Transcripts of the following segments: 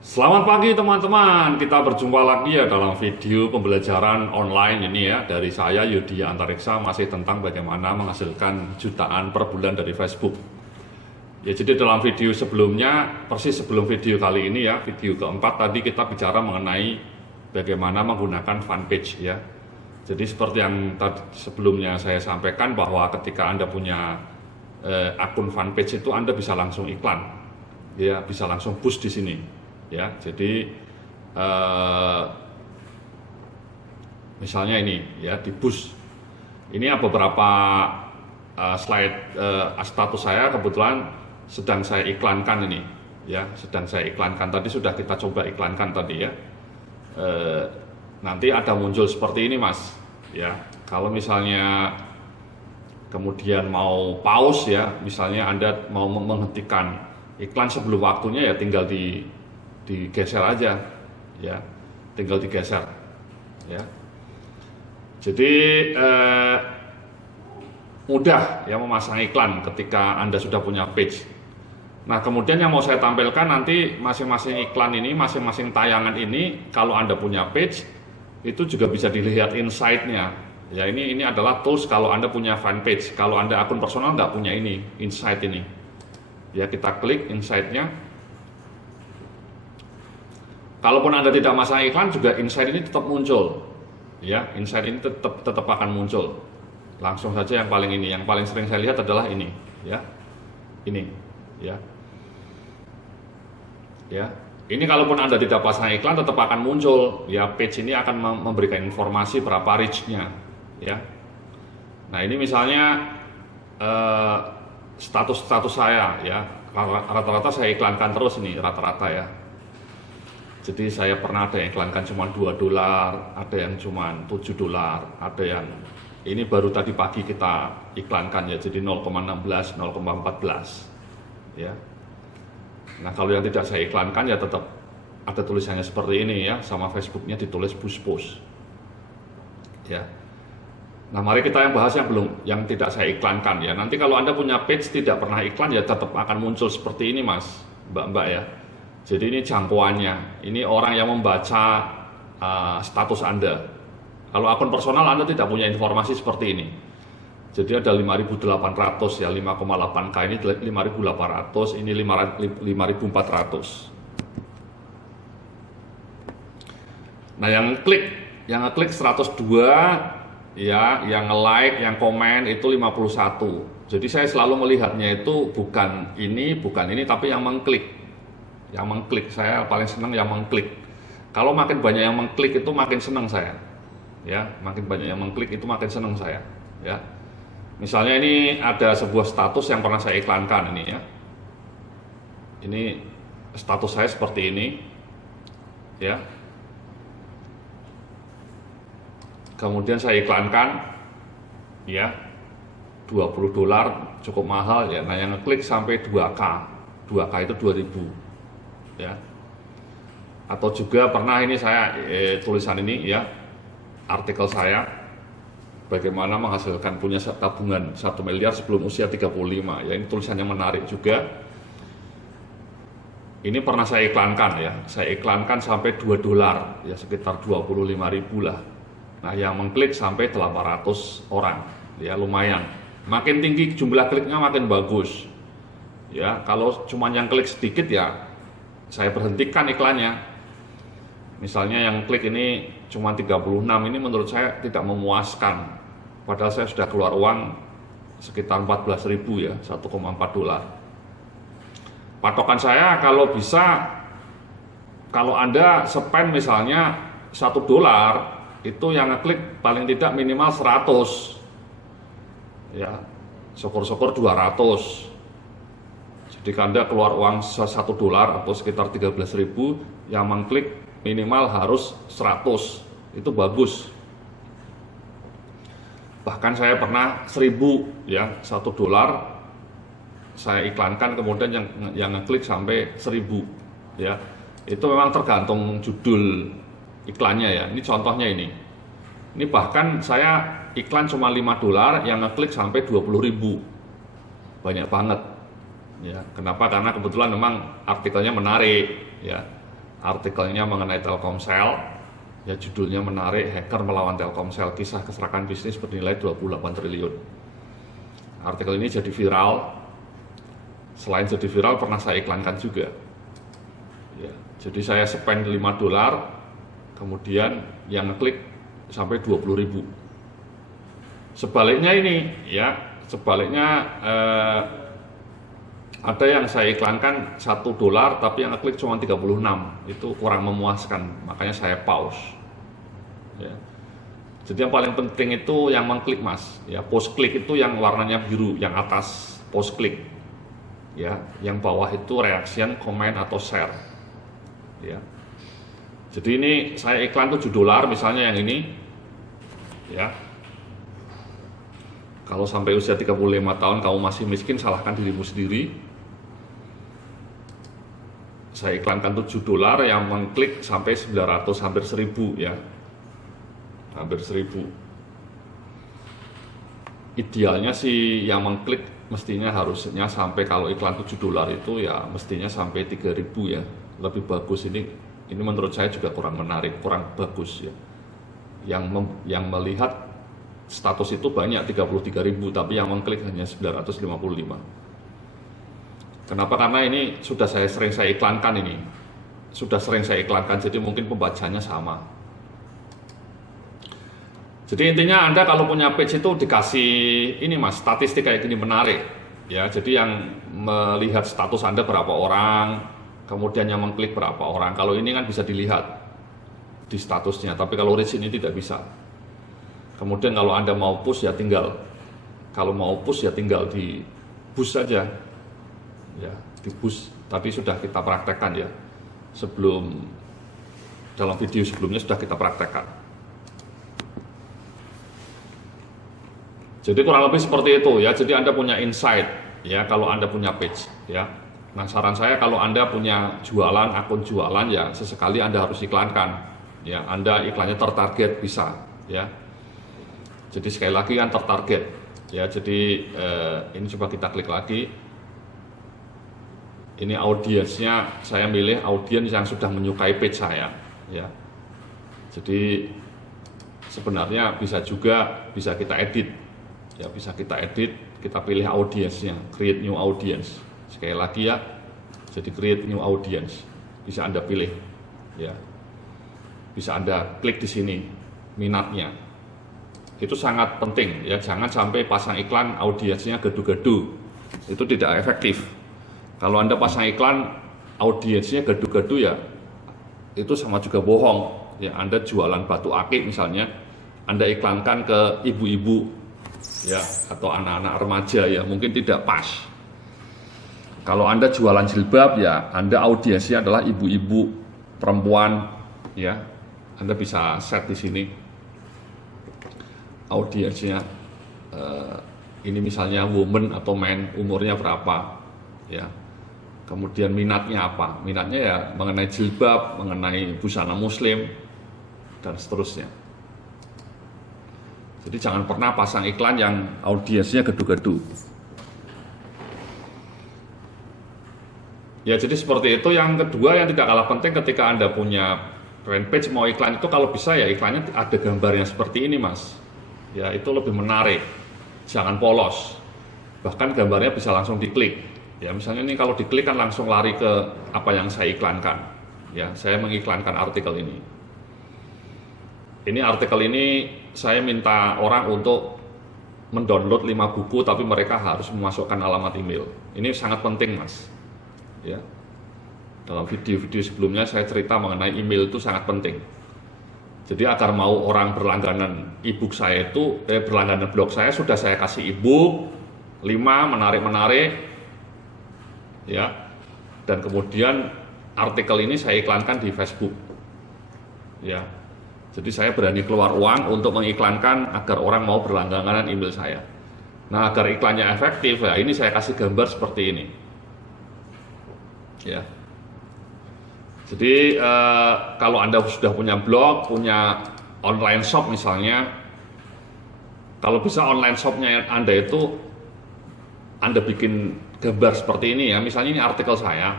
Selamat pagi teman-teman, kita berjumpa lagi ya dalam video pembelajaran online ini ya. Dari saya Yudi Antariksa, masih tentang bagaimana menghasilkan jutaan per bulan dari Facebook. Ya, jadi dalam video sebelumnya, persis sebelum video kali ini ya, video keempat tadi kita bicara mengenai bagaimana menggunakan fanpage ya. Jadi seperti yang tadi sebelumnya saya sampaikan, bahwa ketika Anda punya akun fanpage itu Anda bisa langsung iklan ya, bisa langsung push di sini ya. Jadi misalnya ini ya, di push ini ada beberapa slide status saya kebetulan sedang saya iklankan ini ya, sedang saya iklankan. Tadi sudah kita coba iklankan tadi ya. Nanti ada muncul seperti ini mas ya. Kalau misalnya kemudian mau pause ya, misalnya Anda mau menghentikan iklan sebelum waktunya ya, tinggal digeser aja ya, tinggal digeser ya. Jadi mudah ya memasang iklan ketika Anda sudah punya page. Nah, kemudian yang mau saya tampilkan nanti, masing-masing iklan ini, masing-masing tayangan ini, kalau Anda punya page itu juga bisa dilihat insight-nya ya. Ini adalah tools kalau Anda punya fanpage. Kalau Anda akun personal nggak punya ini, insight ini ya. Kita klik insight-nya. Kalaupun Anda tidak masang iklan juga, insight ini tetap muncul ya. Insight ini tetap akan muncul. Langsung saja yang paling ini, yang paling sering saya lihat adalah ini ya. Ini ya. Ya. Ini kalaupun Anda tidak pasang iklan tetap akan muncul ya. Page ini akan memberikan informasi berapa reach-nya ya. Nah, ini misalnya status-status saya ya. Rata-rata saya iklankan terus ini, rata-rata ya. Jadi saya pernah ada yang iklankan cuma $2, ada yang cuma $7, ada yang ini baru tadi pagi kita iklankan ya, jadi 0,16, 0,14 ya. Nah, kalau yang tidak saya iklankan ya tetap ada tulisannya seperti ini ya, sama Facebooknya ditulis push ya. Nah, mari kita yang bahas yang tidak saya iklankan ya. Nanti kalau Anda punya page tidak pernah iklan ya, tetap akan muncul seperti ini mas, mbak-mbak ya. Jadi ini jangkauannya, ini orang yang membaca status Anda. Kalau akun personal Anda tidak punya informasi seperti ini. Jadi ada 5.800 ya, 5,8K ini 5.800, ini 5.400. Nah, yang ngeklik 102 ya, yang nge-like, yang komen itu 51. Jadi saya selalu melihatnya itu bukan ini, tapi yang mengklik. Yang mengklik, saya paling senang yang mengklik. Kalau makin banyak yang mengklik itu makin senang saya ya, makin banyak yang mengklik itu makin senang saya ya. Misalnya ini ada sebuah status yang pernah saya iklankan ini ya. Ini status saya seperti ini ya. Kemudian saya iklankan ya, $20 cukup mahal ya. Nah, yang ngeklik sampai 2K itu 2.000 ya. Atau juga pernah ini saya tulisan ini ya, artikel saya bagaimana menghasilkan punya tabungan 1 miliar sebelum usia 35 ya. Ini tulisannya menarik juga. Ini pernah saya iklankan ya, saya iklankan sampai $2 ya, sekitar 25.000 lah. Nah, yang mengklik sampai 800 orang ya, lumayan. Makin tinggi jumlah kliknya makin bagus ya. Kalau cuma yang klik sedikit ya saya berhentikan iklannya. Misalnya yang klik ini cuma 36, ini menurut saya tidak memuaskan. Padahal saya sudah keluar uang sekitar 14.000 ya, $1,4. Patokan saya kalau bisa, kalau Anda spend misalnya $1, itu yang ngeklik paling tidak minimal 100 ya, syukur-syukur 200. Jadi Anda keluar uang $1 atau sekitar 13.000, yang mengklik minimal harus 100, itu bagus. Bahkan saya pernah 1.000 ya, $1 saya iklankan, kemudian yang ngeklik sampai 1.000 ya. Itu memang tergantung judul iklannya ya. Ini contohnya ini bahkan saya iklan cuma $5, yang ngeklik sampai 20.000, banyak banget ya. Kenapa? Karena kebetulan memang artikelnya menarik ya. artikelnya mengenai Telkomsel, ya judulnya menarik, hacker melawan Telkomsel, kisah keserakan bisnis bernilai 28 triliun. Artikel ini jadi viral. Selain jadi viral, pernah saya iklankan juga. Ya, jadi saya spend $5, kemudian yang ngeklik sampai 20.000. Sebaliknya ini, ya, sebaliknya ada yang saya iklankan $1 tapi yang ngeklik cuma 36, itu kurang memuaskan, makanya saya pause. Ya. Jadi yang paling penting itu yang mengklik mas, ya post klik itu yang warnanya biru, yang atas post klik, ya, yang bawah itu reaction, komen atau share, ya. Jadi ini saya iklan $7 misalnya yang ini, ya. Kalau sampai usia 35 tahun kamu masih miskin, salahkan dirimu sendiri. Saya iklankan $7 yang mengklik sampai 900, hampir 1000 ya. Hampir 1000. Idealnya sih yang mengklik mestinya harusnya sampai, kalau iklan $7 itu ya mestinya sampai 3.000 ya. Lebih bagus ini menurut saya juga kurang menarik, kurang bagus ya. Yang melihat status itu banyak 33.000 tapi yang mengklik hanya 955. Kenapa? Karena ini sudah sering saya iklankan ini. Sudah sering saya iklankan, jadi mungkin pembacanya sama. Jadi intinya Anda kalau punya page itu dikasih ini mas, statistik kayak gini menarik. Ya, jadi yang melihat status Anda berapa orang, kemudian yang mengklik berapa orang. Kalau ini kan bisa dilihat di statusnya, tapi kalau reach ini tidak bisa. Kemudian kalau Anda mau push ya tinggal, kalau mau push ya tinggal di push saja. Ya, di push. Tadi sudah kita praktekkan ya, dalam video sebelumnya sudah kita praktekkan. Jadi kurang lebih seperti itu ya. Jadi Anda punya insight ya kalau Anda punya page ya. Nah saran saya kalau Anda punya jualan, akun jualan ya sesekali Anda harus iklankan ya. Anda iklannya tertarget bisa ya. Jadi sekali lagi kan tertarget ya. Jadi ini coba kita klik lagi. Ini audiensnya, saya milih audiens yang sudah menyukai page saya ya. Jadi sebenarnya bisa kita edit ya, bisa kita edit, kita pilih audiensnya, create new audience. Sekali lagi ya, jadi create new audience bisa Anda pilih ya. Bisa Anda klik di sini minatnya. Itu sangat penting ya, jangan sampai pasang iklan audiensnya gaduh-gaduh. Itu tidak efektif. Kalau Anda pasang iklan audiensnya gaduh-gaduh ya itu sama juga bohong ya. Anda jualan batu akik misalnya, Anda iklankan ke ibu-ibu ya atau anak-anak remaja ya mungkin tidak pas. Kalau Anda jualan jilbab ya Anda audiensnya adalah ibu-ibu perempuan ya. Anda bisa set di sini audiensnya ini misalnya woman atau man, umurnya berapa ya. Kemudian minatnya apa? Minatnya ya mengenai jilbab, mengenai busana muslim, dan seterusnya. Jadi jangan pernah pasang iklan yang audiensnya gaduh-gaduh. Ya jadi seperti itu. Yang kedua yang tidak kalah penting ketika Anda punya brand page mau iklan itu kalau bisa ya iklannya ada gambarnya seperti ini mas. Ya itu lebih menarik. Jangan polos. Bahkan gambarnya bisa langsung diklik. Ya misalnya ini kalau diklik kan langsung lari ke apa yang saya iklankan. Ya, saya mengiklankan artikel ini. Ini artikel ini saya minta orang untuk mendownload 5 buku tapi mereka harus memasukkan alamat email. Ini sangat penting, Mas. Ya. Dalam video-video sebelumnya saya cerita mengenai email itu sangat penting. Jadi agar mau orang berlangganan e-book saya itu berlangganan blog saya sudah saya kasih e-book 5 menarik-menarik ya, dan kemudian artikel ini saya iklankan di Facebook ya. Jadi saya berani keluar uang untuk mengiklankan agar orang mau berlangganan email saya. Nah agar iklannya efektif ya ini saya kasih gambar seperti ini ya. Jadi kalau Anda sudah punya blog, punya online shop misalnya, kalau bisa online shopnya Anda itu Anda bikin gambar seperti ini ya, misalnya ini artikel saya.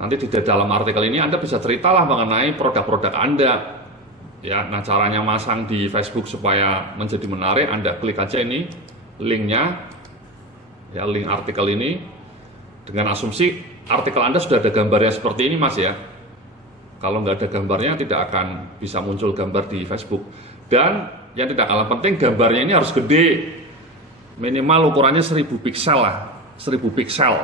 Nanti di dalam artikel ini Anda bisa ceritalah mengenai produk-produk Anda. Ya, nah caranya masang di Facebook supaya menjadi menarik, Anda klik aja ini linknya, ya link artikel ini, dengan asumsi artikel Anda sudah ada gambarnya seperti ini Mas ya. Kalau nggak ada gambarnya tidak akan bisa muncul gambar di Facebook. Dan yang tidak kalah penting, gambarnya ini harus gede, minimal ukurannya 1000 piksel lah, 1000 piksel.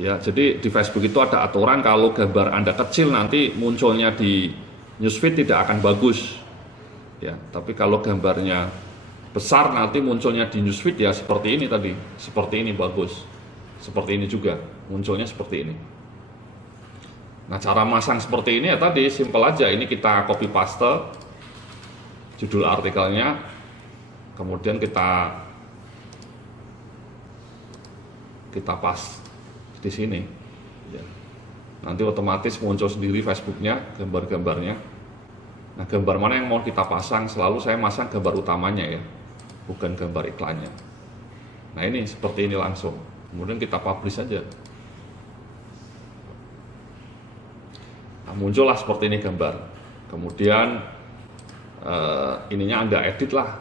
Ya, jadi di Facebook itu ada aturan kalau gambar Anda kecil nanti munculnya di newsfeed tidak akan bagus. Ya, tapi kalau gambarnya besar nanti munculnya di newsfeed ya seperti ini tadi, seperti ini bagus. Seperti ini juga, munculnya seperti ini. Nah, cara masang seperti ini ya tadi simple aja, ini kita copy paste judul artikelnya, kemudian kita paste di sini. Ya. Nanti otomatis muncul sendiri Facebooknya, gambar-gambarnya. Nah, gambar mana yang mau kita pasang, selalu saya masang gambar utamanya ya, bukan gambar iklannya. Nah, ini seperti ini langsung, kemudian kita publish saja. Nah, muncullah seperti ini gambar. Kemudian ininya Anda edit lah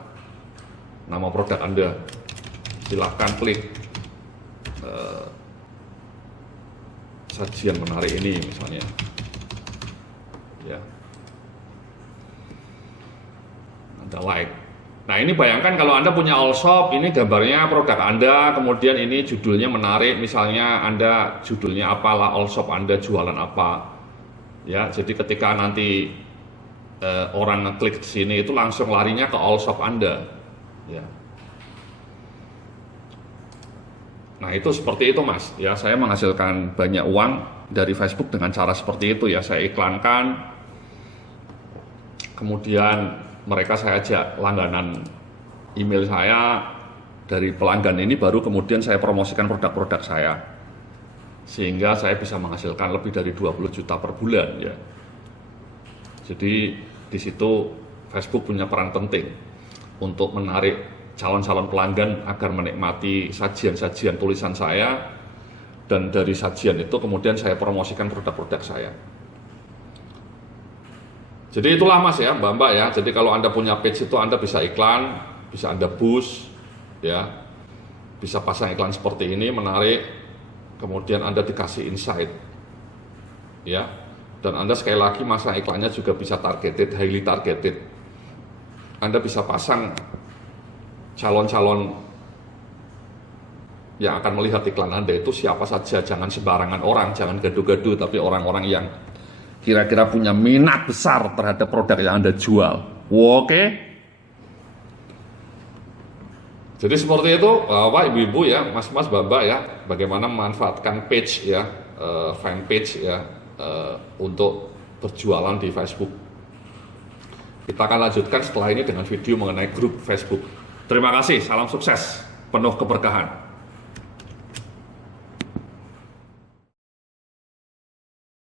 nama produk Anda. Silahkan klik sajian menarik ini misalnya. Ya. Anda like. Nah, ini bayangkan kalau Anda punya all shop, ini gambarnya produk Anda, kemudian ini judulnya menarik, misalnya Anda judulnya apalah, all shop Anda jualan apa. Ya, jadi ketika nanti orang ngeklik di sini itu langsung larinya ke all shop Anda. Ya. Nah, itu seperti itu Mas. Ya, saya menghasilkan banyak uang dari Facebook dengan cara seperti itu ya. Saya iklankan, kemudian mereka saya ajak langganan email saya, dari pelanggan ini baru kemudian saya promosikan produk-produk saya. Sehingga saya bisa menghasilkan lebih dari 20 juta per bulan ya. Jadi di situ Facebook punya peran penting untuk menarik calon-calon pelanggan agar menikmati sajian-sajian tulisan saya, dan dari sajian itu kemudian saya promosikan produk-produk saya. Jadi itulah Mas ya, Mbak ya. Jadi kalau Anda punya page itu Anda bisa iklan, bisa Anda boost ya. Bisa pasang iklan seperti ini menarik. Kemudian Anda dikasih insight ya, dan Anda sekali lagi masang iklannya juga bisa targeted, highly targeted. Anda bisa pasang calon-calon yang akan melihat iklan Anda itu siapa saja, jangan sembarangan orang, jangan gaduh-gaduh, tapi orang-orang yang kira-kira punya minat besar terhadap produk yang Anda jual. Oke? Jadi seperti itu, Bapak, Ibu-ibu ya, Mas-mas, Mbak ya, bagaimana memanfaatkan page ya, fan page ya, untuk berjualan di Facebook. Kita akan lanjutkan setelah ini dengan video mengenai grup Facebook. Terima kasih, salam sukses, penuh keberkahan.